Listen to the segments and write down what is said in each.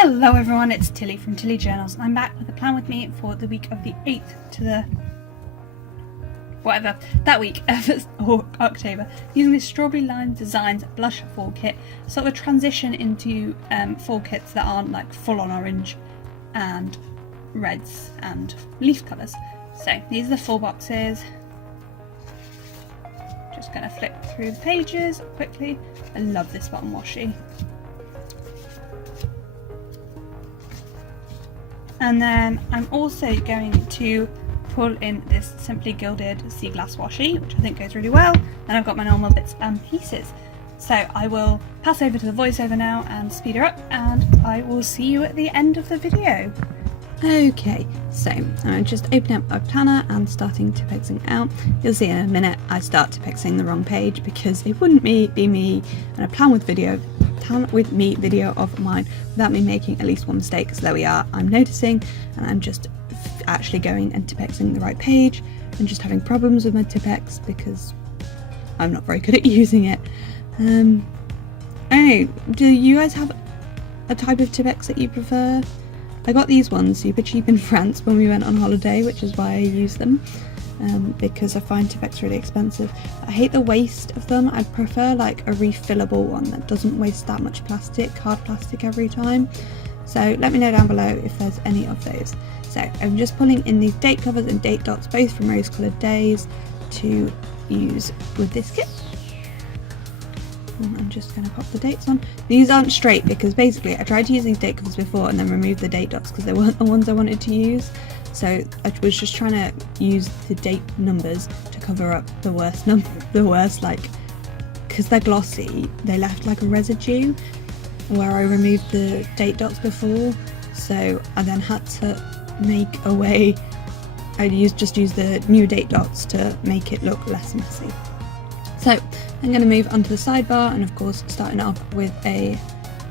Hello everyone, it's Tilly from Tilly Journals. I'm back with a plan with me for the week of the 8th to the that week of October, using this Strawberry Lime Designs blush fall kit, sort of a transition into fall kits that aren't like full on orange and reds and leaf colours. So these are the full boxes. Just going to flip through the pages quickly. I love this bottom washi. And then I'm also going to pull in this Simply Gilded Sea Glass washi, which I think goes really well. And I've got my normal bits and pieces. So I will pass over to the voiceover now and speed her up, and I will see you at the end of the video. Okay, so I'm just opening up my planner and starting Tipexing out. You'll see in a minute I start Tipexing the wrong page because it wouldn't be me and a plan with me video of mine without me making at least one mistake. So there we are, I'm noticing, and I'm just actually going and Tipexing the right page and just having problems with my Tipex because I'm not very good at using it. Anyway, do you guys have a type of Tipex that you prefer? I got these ones super cheap in France when we went on holiday, which is why I use them, because I find Tipex really expensive. I hate the waste of them. I'd prefer like a refillable one that doesn't waste that much plastic, hard plastic every time. So let me know down below if there's any of those. So I'm just pulling in these date covers and date dots, both from Rose Coloured Days, to use with this kit. And I'm just going to pop the dates on. These aren't straight because basically I tried to use these date covers before and then removed the date dots because they weren't the ones I wanted to use. So I was just trying to use the date numbers to cover up the worst like, because they're glossy, they left like a residue where I removed the date dots before. So I then had to make a way, I just use the new date dots to make it look less messy. So I'm going to move onto the sidebar, and of course starting off with a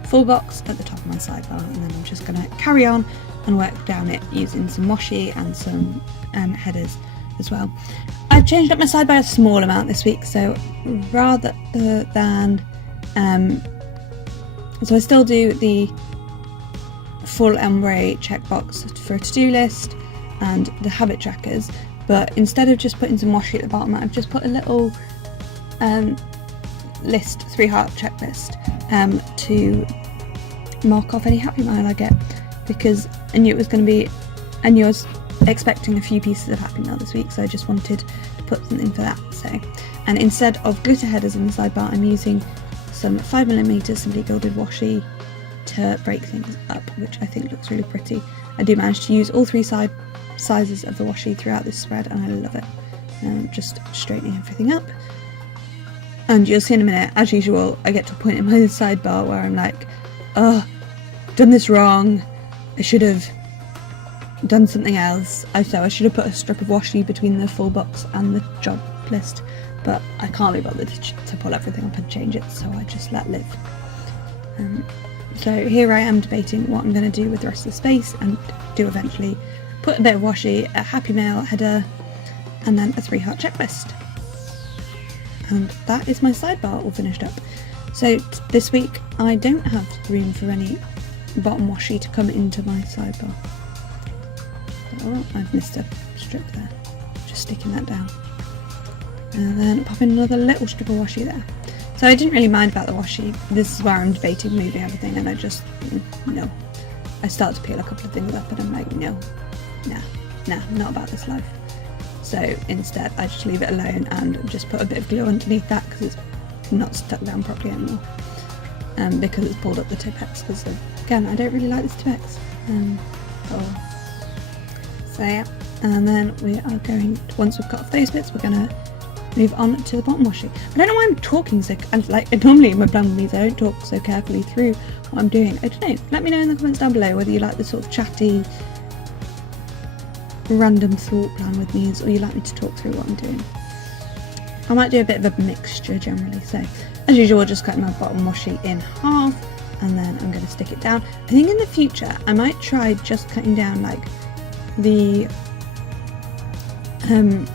full box at the top of my sidebar, and then I'm just going to carry on and work down it using some washi and some headers as well. I've changed up my sidebar a small amount this week, so rather than so I still do the full ombre checkbox for a to-do list and the habit trackers, but instead of just putting some washi at the bottom, I've just put a little list, 3-heart checklist, to mark off any happy mail I get, because I knew I was expecting a few pieces of happy mail this week, so I just wanted to put something for that. So, and instead of glitter headers in the sidebar, I'm using some 5mm Simply Gilded washi to break things up, which I think looks really pretty. I do manage to use all 3 sizes of the washi throughout this spread, and I love it. Just straightening everything up. And you'll see in a minute, as usual, I get to a point in my sidebar where I'm like, oh, done this wrong, I should have done something else. So I should have put a strip of washi between the full box and the job list, but I can't be bothered to pull everything up and change it, so I just let live. So here I am debating what I'm going to do with the rest of the space, and do eventually put a bit of washi, a happy mail header, and then a 3-heart checklist. And that is my sidebar all finished up. So this week I don't have room for any bottom washi to come into my sidebar. Oh, I've missed a strip there. Just sticking that down. And then pop in another little strip of washi there. So I didn't really mind about the washi. This is where I'm debating moving everything, and I just, no. I start to peel a couple of things up and I'm like, no, nah, not about this life. So instead I just leave it alone and just put a bit of glue underneath that because it's not stuck down properly anymore. Because it's pulled up the Tipex, because again, I don't really like this Tipex. So yeah, and then we are going, once we've got off those bits, we're going to move on to the bottom washi. I don't know why I'm talking so, like normally in my plan with these I don't talk so carefully through what I'm doing. I don't know, let me know in the comments down below whether you like the sort of chatty, random thought plan with me, or you like me to talk through what I'm doing. I might do a bit of a mixture generally. So as usual, I'll just cut my bottom washi in half, and then I'm going to stick it down. I think in the future I might try just cutting down like the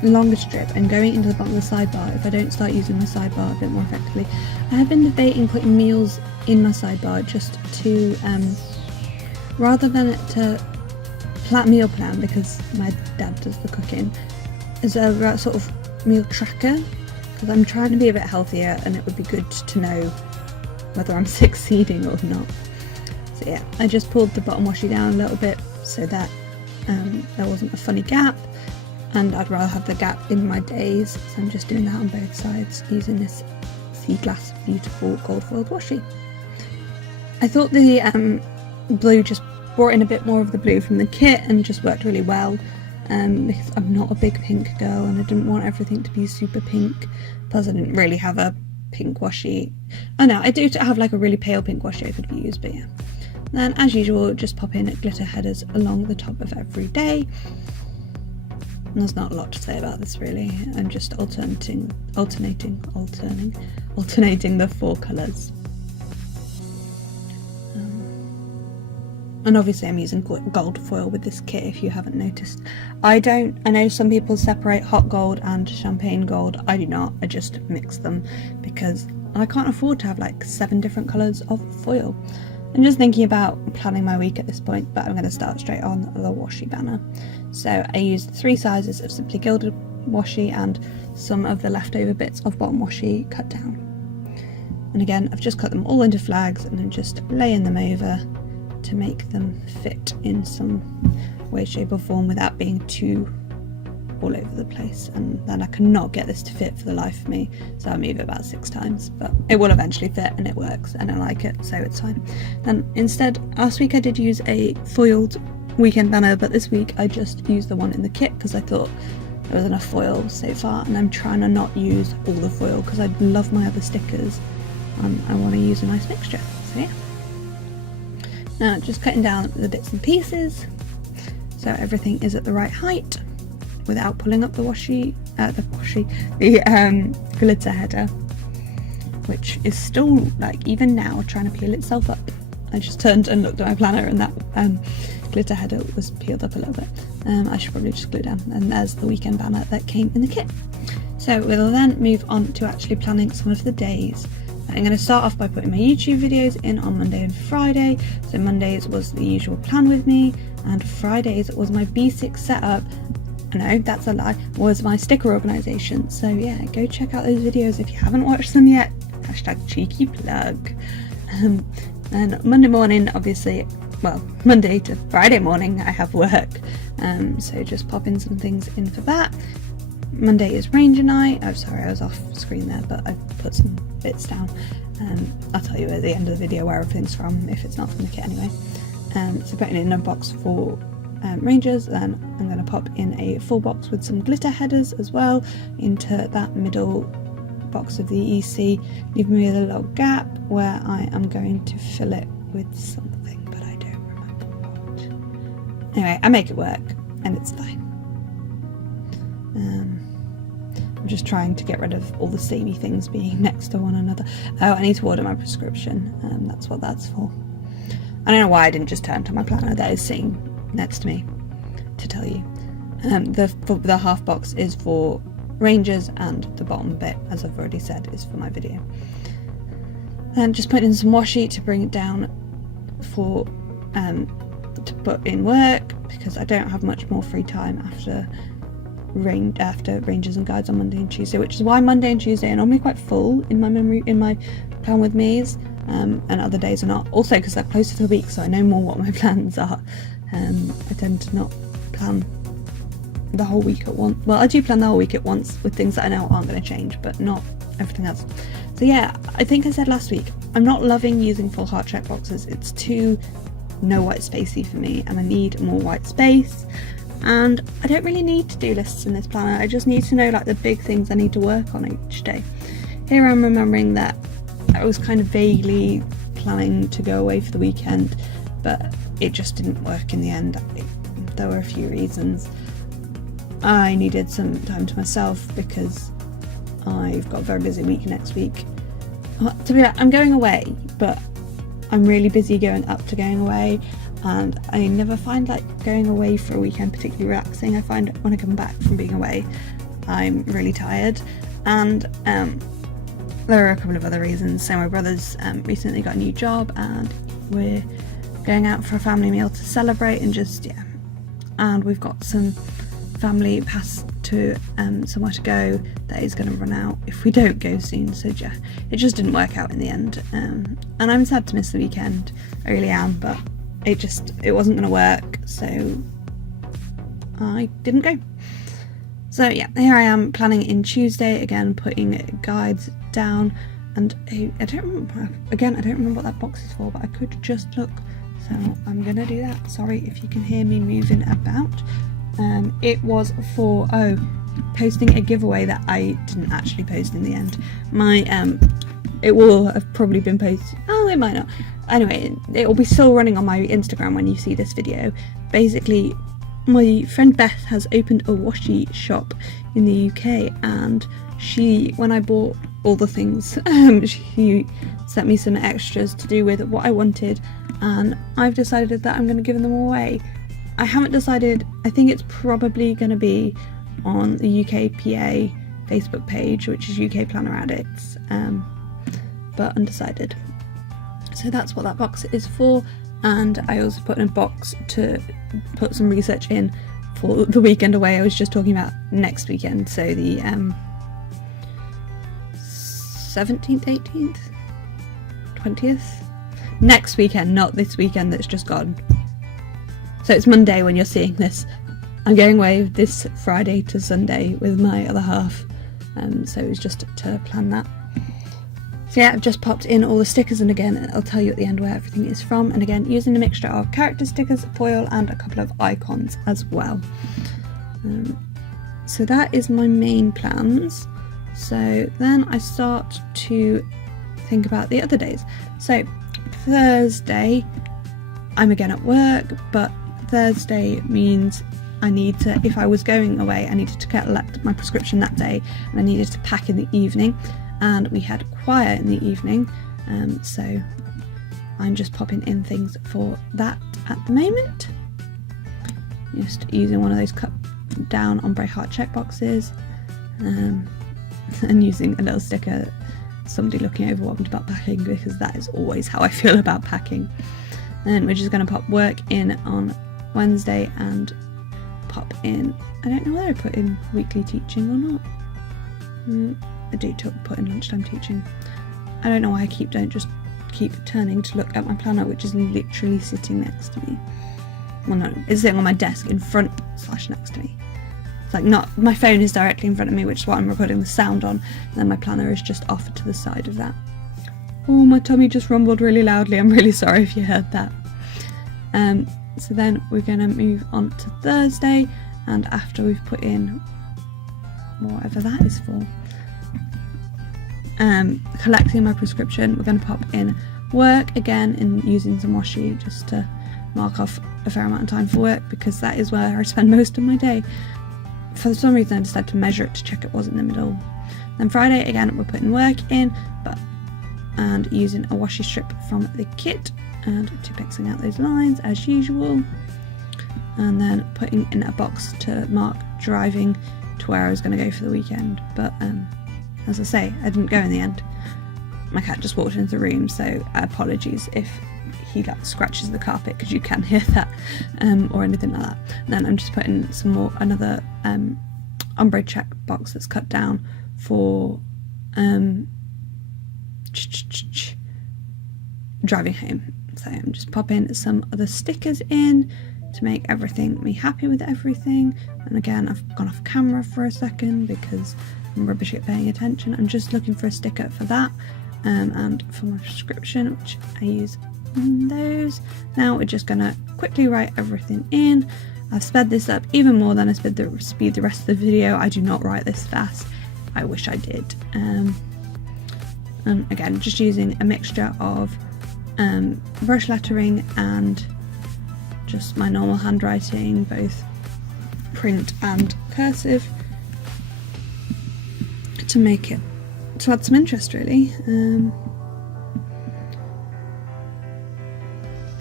longer strip and going into the bottom of the sidebar if I don't start using my sidebar a bit more effectively. I have been debating putting meals in my sidebar just to rather than it to meal plan, because my dad does the cooking, is a sort of meal tracker, because I'm trying to be a bit healthier and it would be good to know whether I'm succeeding or not. So yeah, I just pulled the bottom washi down a little bit so that there wasn't a funny gap, and I'd rather have the gap in my days, so I'm just doing that on both sides using this Sea Glass Beautiful gold foiled washi. I thought the blue just brought in a bit more of the blue from the kit and just worked really well, because I'm not a big pink girl and I didn't want everything to be super pink, plus I didn't really have a pink washi. Oh no, I do have like a really pale pink washi I could use, but yeah. Then as usual, just pop in glitter headers along the top of every day. And there's not a lot to say about this really. I'm just alternating the 4 colours. And obviously I'm using gold foil with this kit, if you haven't noticed. I know some people separate hot gold and champagne gold. I do not. I just mix them because I can't afford to have like 7 different colours of foil. I'm just thinking about planning my week at this point, but I'm going to start straight on the washi banner. So I used 3 sizes of Simply Gilded washi and some of the leftover bits of bottom washi cut down. And again, I've just cut them all into flags and I'm just laying them over to make them fit in some way, shape or form without being too all over the place. And then I cannot get this to fit for the life of me, so I move it about 6 times, but it will eventually fit and it works and I like it, so it's fine. And instead, last week I did use a foiled weekend banner, but this week I just used the one in the kit because I thought there was enough foil so far, and I'm trying to not use all the foil because I love my other stickers and I want to use a nice mixture. So yeah, now just cutting down the bits and pieces so everything is at the right height without pulling up the glitter header, which is still, like, even now trying to peel itself up. I just turned and looked at my planner and that glitter header was peeled up a little bit. I should probably just glue it down. And there's the weekend banner that came in the kit. So we'll then move on to actually planning some of the days. I'm going to start off by putting my YouTube videos in on Monday and Friday. So Mondays was the usual plan with me, and Fridays was my B6 setup. No, that's a lie, was my sticker organisation. So yeah, go check out those videos if you haven't watched them yet. #cheeky plug. And Monday morning, obviously, well, Monday to Friday morning I have work, so just pop in some things in for that. Monday is Ranger night. I'm sorry, I was off screen there, but I've put some bits down. I'll tell you at the end of the video where everything's from, if it's not from the kit anyway. So putting it in a box for Rangers, then I'm going to pop in a full box with some glitter headers as well into that middle box of the EC, leaving me with a little gap where I am going to fill it with something, but I don't remember what. Anyway, I make it work and it's fine. I'm just trying to get rid of all the samey things being next to one another. Oh, I need to order my prescription. That's what that's for. I don't know why I didn't just turn to my planner that is sitting next to me to tell you. The half box is for Rangers and the bottom bit, as I've already said, is for my video. And just put in some washi to bring it down for to put in work, because I don't have much more free time after Rangers and Guides on Monday and Tuesday, which is why Monday and Tuesday are normally quite full in my plan with me's, and other days are not. Also because they're closer to the week, so I know more what my plans are. I tend to not plan the whole week at once. Well, I do plan the whole week at once with things that I know aren't going to change, but not everything else. So yeah, I think I said last week, I'm not loving using full heart check boxes. It's too no white spacey for me, and I need more white space. And I don't really need to-do lists in this planner. I just need to know like the big things I need to work on each day. Here I'm remembering that I was kind of vaguely planning to go away for the weekend, but it just didn't work in the end. There were a few reasons. I needed some time to myself because I've got a very busy week next week. To be honest, I'm going away, but I'm really busy going up to going away, and I never find like going away for a weekend particularly relaxing. I find when I come back from being away, I'm really tired, and there are a couple of other reasons. So my brother's recently got a new job, and we're going out for a family meal to celebrate and just, yeah. And we've got some family pass to somewhere to go that is going to run out if we don't go soon, so yeah, it just didn't work out in the end, and I'm sad to miss the weekend, I really am, but it wasn't going to work, so I didn't go. So yeah, here I am planning in Tuesday again, putting guides down, and I don't remember what that box is for, but I could just look, so I'm gonna do that. Sorry if you can hear me moving about. It was for posting a giveaway that I didn't actually post in the end. It will have probably been posted. Oh, it might not. Anyway, it will be still running on my Instagram when you see this video. Basically, my friend Beth has opened a washi shop in the UK, and when I bought all the things, she sent me some extras to do with what I wanted, and I've decided that I'm going to give them away. I haven't decided. I think it's probably going to be on the UKPA Facebook page, which is UK Planner Addicts, but undecided. So that's what that box is for, and I also put in a box to put some research in for the weekend away I was just talking about next weekend, so the 17th, 18th, 20th, next weekend, not this weekend that's just gone. So it's Monday when you're seeing this. I'm going away this Friday to Sunday with my other half, so it was just to plan that. So yeah, I've just popped in all the stickers, and again I'll tell you at the end where everything is from, and again using a mixture of character stickers, foil and a couple of icons as well. So that is my main plans. So then I start to think about the other days. So Thursday I'm again at work, but Thursday means I need to, if I was going away, I needed to collect my prescription that day, and I needed to pack in the evening, and we had choir in the evening, so I'm just popping in things for that at the moment. Just using one of those cut down ombre heart checkboxes, and using a little sticker, somebody looking over what I'm about packing, because that is always how I feel about packing. And we're just going to pop work in on Wednesday and pop in, I don't know whether I put in weekly teaching or not. I do put in lunchtime teaching. I don't know why I don't just keep turning to look at my planner, which is literally sitting next to me. Well, no, it's sitting on my desk in front / next to me. It's like not, my phone is directly in front of me, which is what I'm recording the sound on, and then my planner is just off to the side of that. Oh, my tummy just rumbled really loudly. I'm really sorry if you heard that. So then we're going to move on to Thursday, and after we've put in whatever that is for, collecting my prescription, we're going to pop in work again and using some washi just to mark off a fair amount of time for work, because that is where I spend most of my day. For some reason I decided to measure it to check it wasn't in the middle. Then Friday again we're putting work in, and using a washi strip from the kit and Tipexing out those lines as usual, and then putting in a box to mark driving to where I was going to go for the weekend, but as I say, I didn't go in the end. My cat just walked into the room, so apologies if he scratches the carpet, because you can hear that, or anything like that. And then I'm just putting another ombre check box that's cut down for driving home. So I'm just popping some other stickers in to make me happy with everything. And again, I've gone off camera for a second because I'm rubbish at paying attention. I'm just looking for a sticker for that, and for my prescription, which I use those. Now we're just gonna quickly write everything in. I've sped this up even more than I speed the rest of the video. I do not write this fast. I wish I did. And again, just using a mixture of brush lettering and just my normal handwriting, both print and cursive, to add some interest really.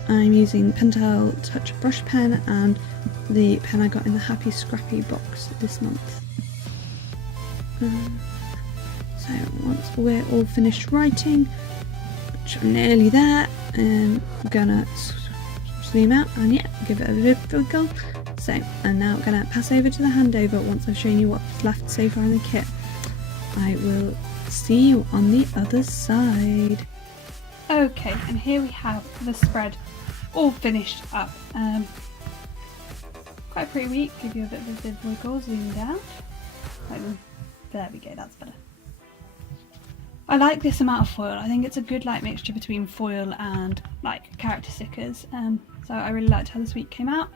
I'm using Pentel Touch brush pen and the pen I got in the Happy Scrappy box this month. So once we're all finished writing, which I'm nearly there, I'm gonna zoom out and yeah, give it a little wiggle. So I'm now going to pass over to the handover once I've shown you what's left so far in the kit. I will see you on the other side. Okay, and here we have the spread all finished up. Quite a pretty week, give you a bit of a wiggle, zoom down. There we go, that's better. I like this amount of foil. I think it's a good like mixture between foil and like character stickers. So I really liked how this week came out.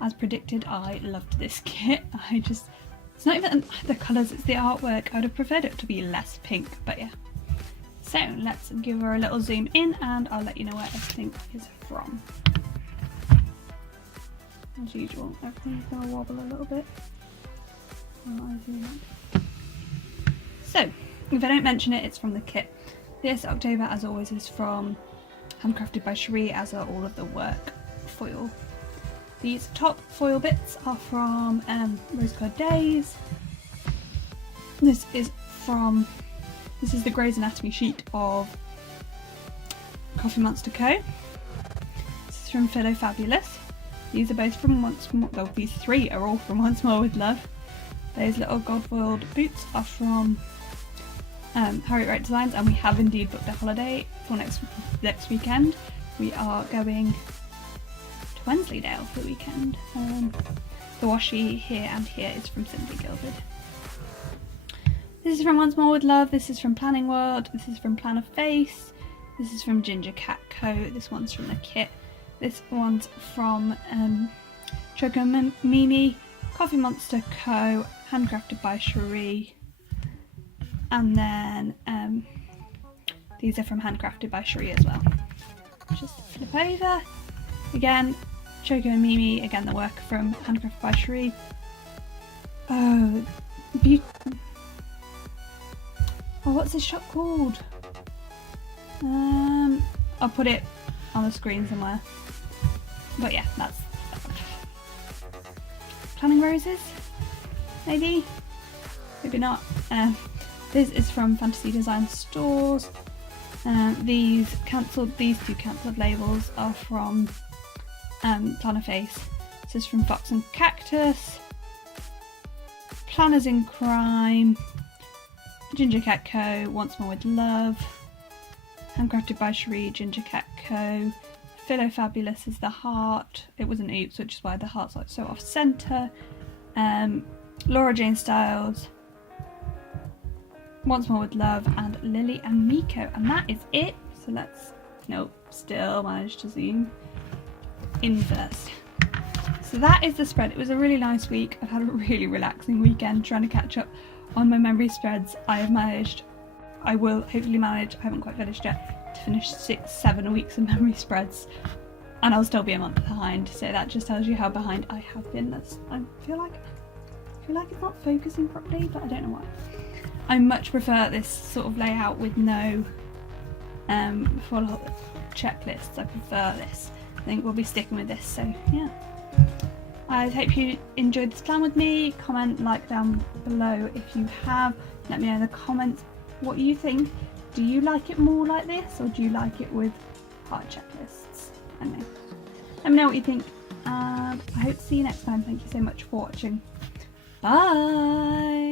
As predicted, I loved this kit. It's not even the colours, it's the artwork. I would have preferred it to be less pink, but yeah. So let's give her a little zoom in and I'll let you know where everything is from. As usual, everything's going to wobble a little bit. So, if I don't mention it, it's from the kit. This October, as always, is from Handcrafted by Cherie, as are all of the work foil. These top foil bits are from Rose Colored Days. This is the Grey's Anatomy sheet of Coffee Monster Co. This is from Philo Fabulous. These are both from Once More, well, these three are all from Once More with Love. Those little gold foiled boots are from Harriet Wright Designs, and we have indeed booked a holiday for next weekend. We are going to Wensleydale for the weekend. The washi here and here is from Simply Gilded. This is from Once More with Love, this is from Planning World, this is from Plan a Face, this is from Ginger Cat Co, this one's from the kit, this one's from Choco Mimi, Coffee Monster Co, Handcrafted by Cherie, and then these are from Handcrafted by Cherie as well. Just flip over. Again, Choco and Mimi, again the work from Handcrafted by Cherie. Oh, what's this shop called? I'll put it on the screen somewhere. But yeah, that's Planning Roses? Maybe? Maybe not. This is from Fantasy Design Stores. These two cancelled labels are from Plan a Face. This is from Fox and Cactus. Planners in Crime. Ginger Cat Co, Once More with Love. Handcrafted by Cherie, Ginger Cat Co. Philo Fabulous is the heart. It was an oops, which is why the heart's like so off centre. Laura Jane Styles, Once More with Love, and Lily and Miko, and that is it. So let's, nope, still managed to zoom in first. So that is the spread. It was a really nice week. I've had a really relaxing weekend trying to catch up on my memory spreads. I will hopefully manage, I haven't quite finished yet, to finish 6-7 weeks of memory spreads, and I'll still be a month behind, so that just tells you how behind I have been. I feel like it's not focusing properly, but I don't know why. I much prefer this sort of layout with no full checklists. I prefer this. I think we'll be sticking with this, so yeah. I hope you enjoyed this plan with me. Comment, like down below if you have. Let me know in the comments what you think. Do you like it more like this, or do you like it with hard checklists? I don't know. Let me know what you think. I hope to see you next time. Thank you so much for watching. Bye!